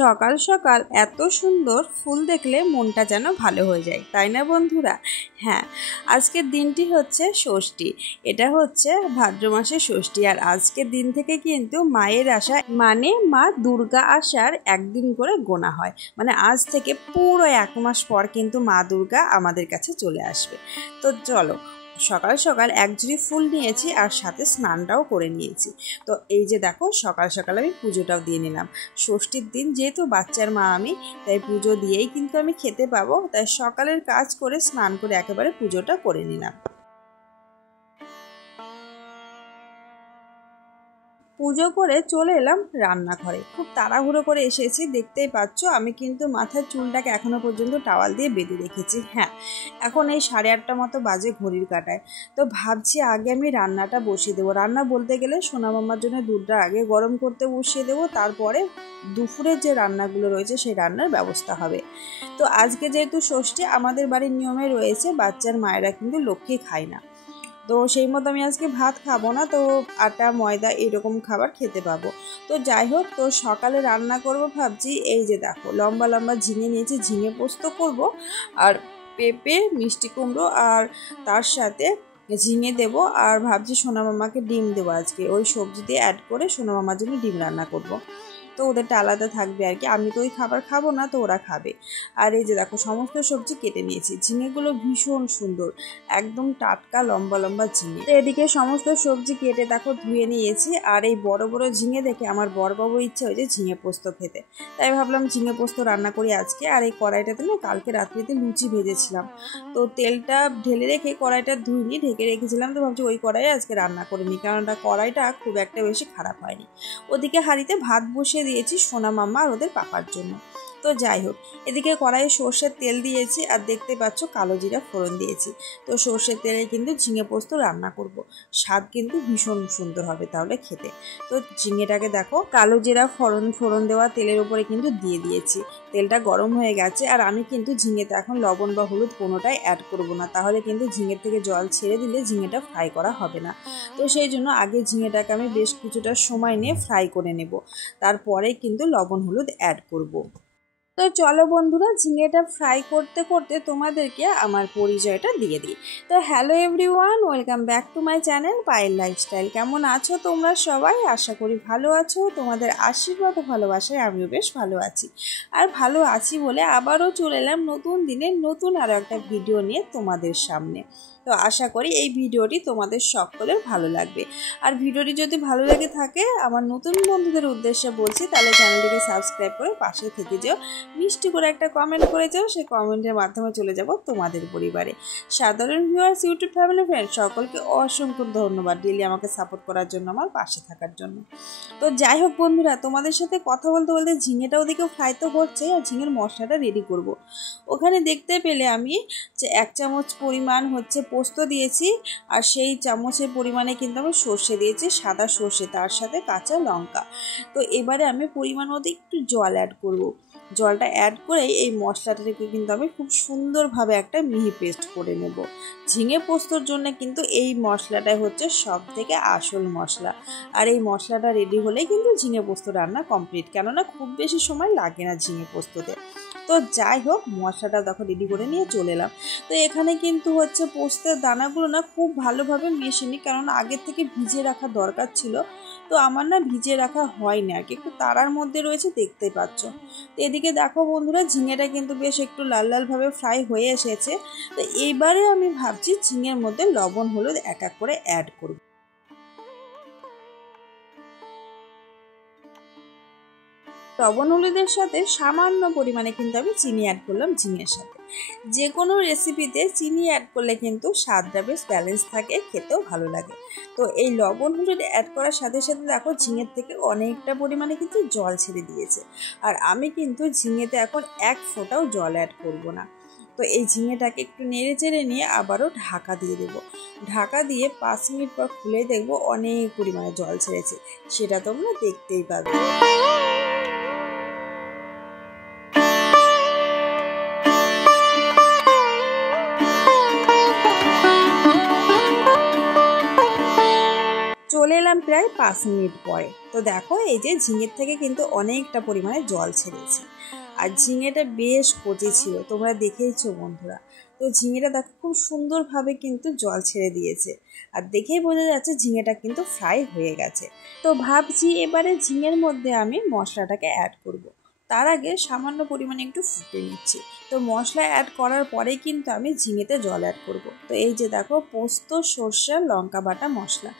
সকাল সকাল এত সুন্দর ফুল দেখলে মনটা যেন ভালো হয়ে যায়, তাই না বন্ধুরা? হ্যাঁ, আজকের দিনটি হচ্ছে ষষ্ঠী। এটা হচ্ছে ভাদ্র মাসের ষষ্ঠী। আর আজকের দিন থেকে কিন্তু মায়ের আসা মানে মা দুর্গা আসার একদিন করে গোনা হয়। মানে আজ থেকে পুরো 1 মাস পর কিন্তু মা দুর্গা আমাদের কাছে চলে আসবে। তো চলো, সকাল সকাল এক ঝুড়ি ফুল নিয়েছি আর সাথে স্নানটাও করে নিয়েছি। তো এই যে দেখো, সকাল সকাল আমি পুজোটাও দিয়ে নিলাম। ষষ্ঠীর দিন যেহেতু বাচ্চার মা আমি, তাই পুজো দিয়েই কিন্তু আমি খেতে পাবো। তাই সকালের কাজ করে স্নান করে একেবারে পুজোটা করে নিলাম। পুজো করে চলে এলাম রান্নাঘরে। খুব তাড়াহুড়ো করে এসেছি, দেখতেই পাচ্ছ আমি কিন্তু মাথার চুলটাকে এখনো পর্যন্ত টাওয়াল দিয়ে বেঁধে রেখেছি। হ্যাঁ, এখন এই 8:30 মতো বাজে ঘড়ির কাঁটায়। তো ভাবছি আগে আমি রান্নাটা বসিয়ে দেবো। রান্না বলতে গেলে সোনা মামার জন্য দুধটা আগে গরম করতে বসিয়ে দেবো, তারপরে দুপুরের যে রান্নাগুলো রয়েছে সেই রান্নার ব্যবস্থা হবে। তো আজকে যেহেতু ষষ্ঠী, আমাদের বাড়ির নিয়মে রয়েছে বাচ্চার মায়েরা কিন্তু লক্ষ্মী খায় না। তো সেই মতো আমি আজকে ভাত খাবো না, তো আটা ময়দা এরকম খাবার খেতে পাবো। তো যাই হোক, তো সকালে রান্না করব ভাবছি। এই যে দেখো, লম্বা লম্বা ঝিঙে নিয়েছি, ঝিঙে পোস্ত করব। আর পেঁপে, মিষ্টি কুমড়ো আর তার সাথে ঝিঙে দেবো। আর ভাবছি সোনা মামাকে ডিম দেবো আজকে। ওই সবজি দিয়ে অ্যাড করে সোনা মামার জন্য ডিম রান্না করব। তো ওদেরটা আলাদা থাকবে আর কি। আমি তো ওই খাবার খাবো না, তো ওরা খাবে। আর এই যে দেখো, সমস্ত সবজি কেটে নিয়েছি। ঝিঙেগুলো ভীষণ সুন্দর, একদম টাটকা লম্বা লম্বা ঝিঙে। তো এদিকে সমস্ত সবজি কেটে দেখো ধুয়ে নিয়েছি। আর এই বড় বড় ঝিঙে দেখে আমার বড়বাবুর ইচ্ছে হয়েছে ঝিঙে পোস্ত খেতে। তাই ভাবলাম ঝিঙে পোস্ত রান্না করি আজকে। আর এই কড়াইটাতে না কালকে রাত্রিতে লুচি ভেজেছিলাম, তো তেলটা ঢেলে রেখে কড়াইটা ধুইনি, ঢেকে রেখেছিলাম। তো ভাবছি ওই কড়াইয়ে আজকে রান্না করে নিই, কারণ কড়াইটা খুব একটা বেশি খারাপ হয়নি। ওদিকে হাঁড়িতে ভাত বসিয়ে দিয়েছি সোনা মামা আর ওদের পাপার জন্য। তো যাই হোক, এদিকে কড়াইয়ে সর্ষের তেল দিয়েছি আর দেখতে পাচ্ছ কালো জিরা ফোড়ন দিয়েছি। তো সর্ষের তেলে কিন্তু ঝিঙে পোস্ত রান্না করব। স্বাদ কিন্তু ভীষণ সুন্দর হবে তাহলে খেতে। তো ঝিঙেটাকে দেখো কালো জিরা ফোড়ন দেওয়া তেলের উপরে কিন্তু দিয়ে দিয়েছি। তেলটা গরম হয়ে গেছে। আর আমি কিন্তু ঝিঙেতে এখন লবণ বা হলুদ কোনোটাই অ্যাড করব না, তাহলে কিন্তু ঝিঙের থেকে জল ছেড়ে দিলে ঝিঙেটা ফ্রাই করা হবে না। তো সেই জন্য আগে ঝিঙেটাকে আমি বেশ কিছুটা সময় নিয়ে ফ্রাই করে নেব, তারপরে কিন্তু লবণ হলুদ অ্যাড করব। তো চলো বন্ধুরা, ঝিঙেটা ফ্রাই করতে করতে তোমাদেরকে আমার পরিচয়টা দিয়ে দিই। তো hello everyone, welcome back to my channel Payel lifestyle. কেমন আছো তোমরা সবাই? আশা করি ভালো আছো। তোমাদের আশীর্বাদ ও ভালোবাসায় আমিও বেশ ভালো আছি। আর ভালো আছি বলে আবারও চলে এলাম নতুন দিনের নতুন আরও একটা ভিডিও নিয়ে তোমাদের সামনে। তো আশা করি এই ভিডিওটি তোমাদের সকলের ভালো লাগবে। আর ভিডিওটি যদি ভালো লেগে থাকে, আমার নতুন বন্ধুদের উদ্দেশ্যে বলছি, তাহলে চ্যানেলটিকে সাবস্ক্রাইব করে পাশে থেকে যেও। মিষ্টি করে একটা কমেন্ট করে যাও, সেই কমেন্টের মাধ্যমে চলে যাব তোমাদের পরিবারে। সাধারণ ভিউয়ার্স, ইউটিউব ফ্যামিলি ফ্রেন্ড সকলকে অসংখ্য ধন্যবাদ ডেলি আমাকে সাপোর্ট করার জন্য, আমার পাশে থাকার জন্য। তো যাই হোক বন্ধুরা, তোমাদের সাথে কথা বলতে বলতে ঝিঙেটা ওদিকে ফ্রাই তো হচ্ছে, আর ঝিঙের মশলাটা রেডি করব। ওখানে দেখতে পেলে আমি যে 1 চামচ পরিমাণ হচ্ছে পোস্ত দিয়েছি। আর সেই চামচের পরিমাণে কিন্তু আমি সর্ষে দিয়েছি, সাদা সর্ষে, তার সাথে কাঁচা লঙ্কা। তো এবারে আমি পরিমাণ মতো একটু জল অ্যাড করব। জলটা অ্যাড করে এই মশলাটাকে কিন্তু আমি খুব সুন্দরভাবে একটা মিহি পেস্ট করে নেব। ঝিঙে পোস্তর জন্য কিন্তু এই মশলাটাই হচ্ছে সব থেকে আসল মশলা। আর এই মশলাটা রেডি হলেই কিন্তু ঝিঙে পোস্ত রান্না কমপ্লিট, কেননা খুব বেশি সময় লাগে না ঝিঙে পোস্ততে। তো যাই হোক, মশলাটা দেখো রেডি করে নিয়ে চলে এলাম। তো এখানে কিন্তু হচ্ছে পোস্তের দানাগুলো না খুব ভালোভাবে মিশিয়ে নিই, কারণ আগের থেকে ভিজিয়ে রাখা দরকার ছিল। তো আমার না ভিজিয়ে রাখা হয়নি আর কি, একটু তাড়ার মধ্যে রয়েছে, দেখতেই পাচ্ছ। তো এদিকে দেখো বন্ধুরা, ঝিঙেটা কিন্তু বেশ একটু লাল লালভাবে ফ্রাই হয়ে এসেছে। তো এইবারে আমি ভাবছি ঝিঙের মধ্যে লবণ হলুদ এক এক করে অ্যাড করব। লবণ হলুদের সাথে সামান্য পরিমাণে কিন্তু আমি চিনি অ্যাড করলাম ঝিঙের সাথে। যে কোনো রেসিপিতে চিনি অ্যাড করলে কিন্তু স্বাদটা বেশ ব্যালেন্স থাকে, খেতেও ভালো লাগে। তো এই লবণ হলুদ অ্যাড করার সাথে সাথে দেখো ঝিঙের থেকে অনেকটা পরিমাণে কিন্তু জল ছেড়ে দিয়েছে। আর আমি কিন্তু ঝিঙেতে এখন 1 ফোঁটাও জল অ্যাড করব না। তো এই ঝিঙেটাকে একটু নেড়ে চেড়ে নিয়ে আবারও ঢাকা দিয়ে দেবো। ঢাকা দিয়ে 5 মিনিট পর খুলে দেখবো অনেক পরিমাণে জল ছেড়েছে, সেটা তোমরা দেখতেই পাবে। চলে এলাম প্রায় 5 মিনিট পরে। তো দেখো এই যে ঝিঙের থেকে কিন্তু অনেকটা পরিমাণে জল ছেড়েছে, আর ঝিঙেটা বেশ কচি ছিল, তোমরা দেখেইছো বন্ধুরা। তো ঝিঙেটা দেখো খুব সুন্দরভাবে কিন্তু জল ছেড়ে দিয়েছে, আর দেখেই বোঝা যাচ্ছে ঝিঙেটা কিন্তু ফ্রাই হয়ে গেছে। তো ভাবছি এবারে ঝিঙের মধ্যে আমি মশলাটাকে অ্যাড করব। তার আগে সামান্য পরিমাণে একটু ফুটে নিচ্ছি। তো মশলা অ্যাড করার পরেই কিন্তু আমি ঝিঙেতে জল অ্যাড করব। তো এই যে দেখো পোস্ত, সর্ষে, লঙ্কা বাটা মশলা,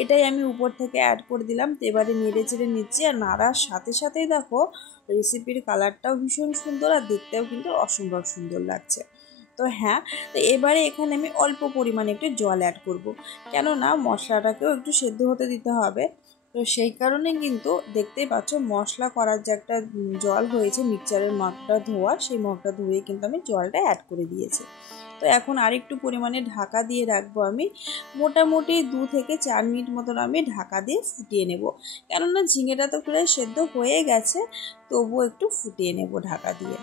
এটাই আমি উপর থেকে অ্যাড করে দিলাম। তো এবারে নেড়ে চেড়ে নিচ্ছি, আর নাড়ার সাথে সাথেই দেখো রেসিপির কালারটাও ভীষণ সুন্দর, আর দেখতেও কিন্তু অসম্ভব সুন্দর লাগছে। তো হ্যাঁ, তো এবারে এখানে আমি অল্প পরিমাণে একটু জল অ্যাড করব, কেননা মশলাটাকেও একটু সেদ্ধ হতে দিতে হবে। তো সেই কারণে কিন্তু দেখতেই পাচ্ছ মশলা করার যে একটা জল হয়েছে, মিক্সচারের মগটা ধোয়া, সেই মগটা ধুয়ে কিন্তু আমি জলটা অ্যাড করে দিয়েছি। তো এখন আরেকটু পরিমাণে ঢাকা দিয়ে রাখবো আমি, মোটামুটি 2 থেকে 4 মিনিট মতন আমি ঢাকা দিয়ে ফুটিয়ে নেব। কেননা ঝিঙেটা তো প্রায় সেদ্ধ হয়ে গেছে, তবুও একটু ফুটিয়ে নেব ঢাকা দিয়ে।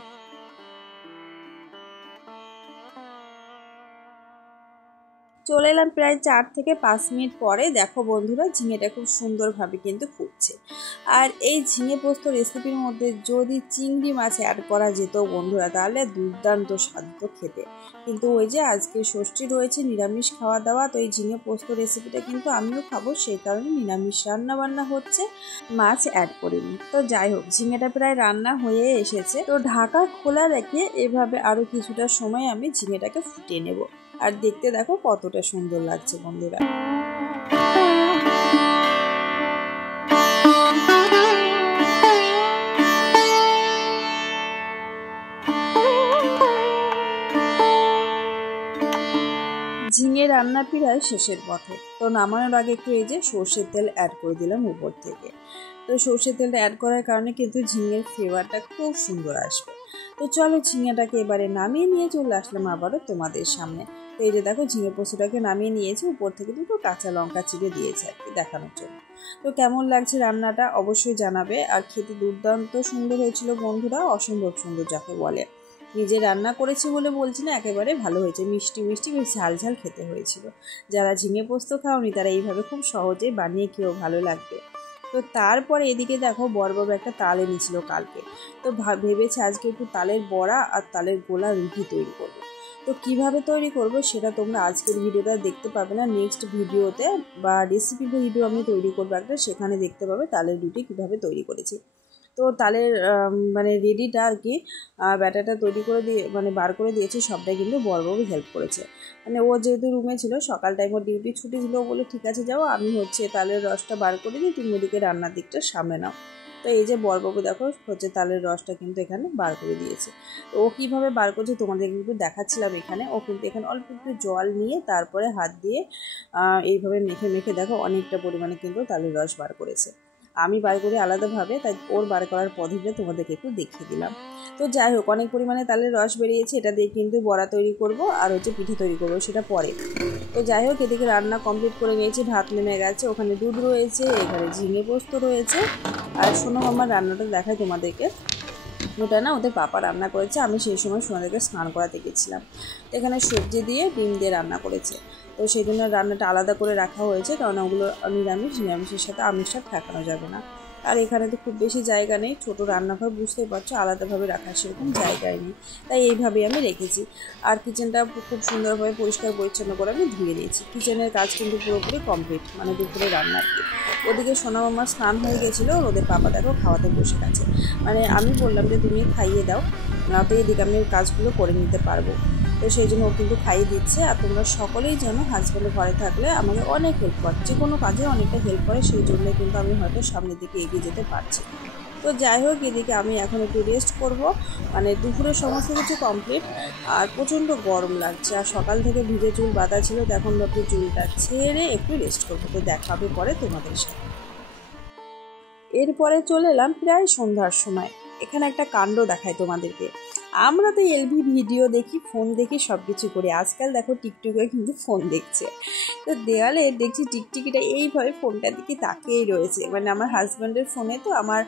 চলে এলাম প্রায় 4 থেকে 5 মিনিট পরে। দেখো বন্ধুরা ঝিঙেটা খুব সুন্দরভাবে কিন্তু ফুটছে। আর এই ঝিঙে পোস্ত রেসিপির মধ্যে যদি চিংড়ি মাছ অ্যাড করা যেত বন্ধুরা, তাহলে দুর্দান্ত স্বাদ তো খেতে। কিন্তু ওই যে আজকে ষষ্ঠী রয়েছে, নিরামিষ খাওয়া দাওয়া, তো এই ঝিঙে পোস্ত রেসিপিটা কিন্তু আমিও খাবো, সেই কারণে নিরামিষ রান্না বান্না হচ্ছে, মাছ অ্যাড করিনি। তো যাই হোক, ঝিঙেটা প্রায় রান্না হয়ে এসেছে। তো ঢাকা খোলা রেখে এভাবে আরও কিছুটা সময় আমি ঝিঙেটাকে ফুটিয়ে নেব। আর দেখতে দেখো কতটা সুন্দর লাগছে বন্ধুরা। ঝিঙে রান্না প্রায় শেষের পথে। তো নামানোর আগে একটু এই যে সর্ষের তেল অ্যাড করে দিলাম উপর থেকে। তো সর্ষের তেলটা অ্যাড করার কারণে কিন্তু ঝিঙের ফ্লেভারটা খুব সুন্দর আসবে। তো চলো ঝিঙেটাকে এবারে নামিয়ে নিয়ে চলে আসলাম আবারও তোমাদের সামনে। তো এই যে দেখো ঝিঙে পোস্তটাকে নামিয়ে নিয়েছি, উপর থেকে দুটো কাঁচা লঙ্কা চিড়ে দিয়েছে আর কি দেখানোর জন্য। তো কেমন লাগছে রান্নাটা অবশ্যই জানাবে। আর খেতে দুর্দান্ত সুন্দর হয়েছিল বন্ধুরা, অসম্ভব সুন্দর যাকে বলে। নিজে রান্না করেছি বলে বলছি না, একেবারে ভালো হয়েছে, মিষ্টি মিষ্টি বেশ ঝাল ঝাল খেতে হয়েছিল। যারা ঝিঙে পোস্ত খাওনি তারা এইভাবে খুব সহজেই বানিয়ে খেয়েও ভালো লাগবে। তো তারপরে এদিকে দেখো বড়বাবু একটা তাল এনেছিল কালকে। তো ভেবেছে আজকে একটু তালের বড়া আর তালের গোলা রুটি তৈরি করবো। তো কিভাবে তৈরি করব সেটা তোমরা আজকের ভিডিওটা দেখতে পাবে না, নেক্সট ভিডিওতে বা রেসিপি ভিডিও আমি তৈরি করবো একটা, সেখানে দেখতে পাবে তালের রুটি কিভাবে তৈরি করেছি। তো তালের মানে রেডিটা আর কি, ব্যাটারটা তৈরি করে দিয়ে মানে বার করে দিয়েছি, সবটাই কিন্তু বড়বাবু হেল্প করেছে। মানে ও যেহেতু রুমে ছিল, সকাল টাইম ওর ডিউটি ছুটি ছিল, বলে ঠিক আছে যাও, আমি হচ্ছে তালের রসটা বার করে দিই, তুমি ওদিকে রান্নার দিকটা সামনে নাও। তো এই যে বড়বাবু দেখো হচ্ছে তালের রসটা কিন্তু এখানে বার করে দিয়েছে। তো ও কীভাবে বার করছে তোমাদের কিন্তু দেখাচ্ছিলাম এখানে। ও কিন্তু এখানে অল্প একটু জল নিয়ে তারপরে হাত দিয়ে এইভাবে মেখে মেখে দেখো অনেকটা পরিমাণে কিন্তু তালের রস বার করেছে। আমি বার করি আলাদাভাবে, তাই ওর বার করার পদ্ধতিটা তোমাদেরকে একটু দেখিয়ে দিলাম। তো যাই হোক, অনেক পরিমাণে তালের রস বেরিয়েছে, এটা দিয়ে কিন্তু বড়া তৈরি করব আর হচ্ছে পিঠে তৈরি করব, সেটা পরে। তো যাই হোক, এদিকে রান্না কমপ্লিট করে নিয়েছি, ভাত নেমে গেছে, ওখানে দুধ রয়েছে, এখানে ঝিঙে পোস্ত রয়েছে। আর সোনা মামার রান্নাটা দেখাই তোমাদেরকে। ওটা না ওদের পাপা রান্না করেছে, আমি সেই সময় সোনাদেরকে স্নান করাতে গেছিলাম। এখানে সবজি দিয়ে ডিম দিয়ে রান্না করেছে। তো সেই জন্য রান্নাটা আলাদা করে রাখা হয়েছে, কারণ ওগুলো নিরামিষ, নিরামিষের সাথে আমিষটা ঠেকানো যাবে না। আর এখানে তো খুব বেশি জায়গা নেই, ছোটো রান্নাঘর বুঝতেই পারছো, আলাদাভাবে রাখার সেরকম জায়গায় নেই, তাই এইভাবেই আমি রেখেছি। আর কিচেনটা খুব সুন্দরভাবে পরিষ্কার পরিচ্ছন্ন করে আমি ধুয়ে নিয়েছি। কিচেনের কাজ কিন্তু পুরোপুরি কমপ্লিট, মানে দুপুরে রান্না আর কি। ওদিকে সোনা মামার স্নান হয়ে গেছিলো, ওদের পাপা দেখো খাওয়াতে বসে গেছে। মানে আমি বললাম যে তুমি খাইয়ে দাও, তো এদিকে আমি কাজগুলো করে নিতে পারবো। তো সেই জন্য ও কিন্তু খাইয়ে দিচ্ছে। আর তোমরা সকলেই জানো হাজব্যান্ডের ঘরে থাকলে আমাকে অনেক হেল্প করে, যে কোনো কাজে অনেকটা হেল্প করে, সেই জন্য কিন্তু আমি হয়তো সামনের দিকে এগিয়ে যেতে পারছি। তো যাই হোক, এদিকে আমি এখন একটু রেস্ট করব, মানে দুপুরের সমস্ত কিছু কমপ্লিট। আর প্রচণ্ড গরম লাগছে, আর সকাল থেকে ভিজে চুল বাঁধা ছিল, তো এখন ভাবছি চুলটা ছেড়ে একটু রেস্ট করবো। তো দেখা হবে পরে তোমাদের সাথে। এরপরে চলে এলাম প্রায় সন্ধ্যার সময়। এখানে একটা কাণ্ড দেখায় তোমাদেরকে। আমরা তো এলভি ভিডিও দেখি, ফোন দেখি, সব কিছু করি, আজকাল দেখো টিকটকে কিন্তু ফোন দেখছে। তো দেওয়ালে দেখছি টিকটিকিটা এইভাবে ফোনটার দিকে তাকিয়েই রয়েছে। মানে আমার হাজব্যান্ডের ফোনে তো আমার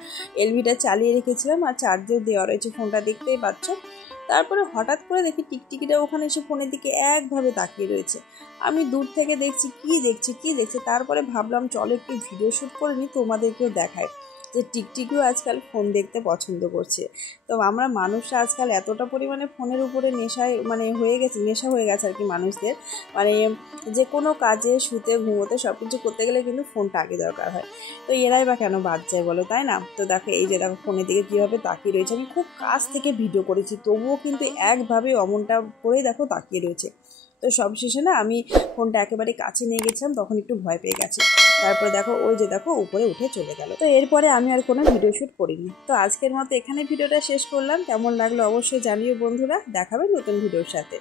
এলভিটা চালিয়ে রেখেছিলাম, আর চার্জেও দেওয়া রয়েছে, ফোনটা দেখতেই পাচ্ছ। তারপরে হঠাৎ করে দেখি টিকটিকিটা ওখানে এসে ফোনের দিকে একভাবে তাকিয়ে রয়েছে। আমি দূর থেকে দেখছি কি দেখছে, তারপরে ভাবলাম চলো একটু ভিডিও শ্যুট করে নিই, তোমাদেরকেও দেখায় যে টিকটিকিও আজকাল ফোন দেখতে পছন্দ করছে। তো আমরা মানুষরা আজকাল এতটা পরিমাণে ফোনের উপরে নেশা হয়ে গেছে আর কি মানুষদের, মানে যে কোনো কাজে শুতে ঘুমোতে সব কিছু করতে গেলে কিন্তু ফোনটা আগে দরকার হয়। তো এরাই বা কেন বাদ যায় বলো, তাই না? তো দেখো এই যে দেখো ফোনের দিকে কীভাবে তাকিয়ে রয়েছে, আমি খুব কাছ থেকে ভিডিও করেছি তবুও কিন্তু একভাবে অমনটা করেই দেখো তাকিয়ে রয়েছে। তো সবশেষে না আমি ফোনটা একেবারে কাছে নিয়ে গেছিলাম, তখন একটু ভয় পেয়ে গেছে। তারপরে দেখো ওই যে দেখো উপরে উঠে চলে গেল। তো এরপরে আমি আর কোনো ভিডিও শ্যুট করিনি। তো আজকের মতো এখানে ভিডিওটা শেষ করলাম। কেমন লাগলো অবশ্যই জানিও বন্ধুরা, দেখাবে নতুন ভিডিওর সাথে।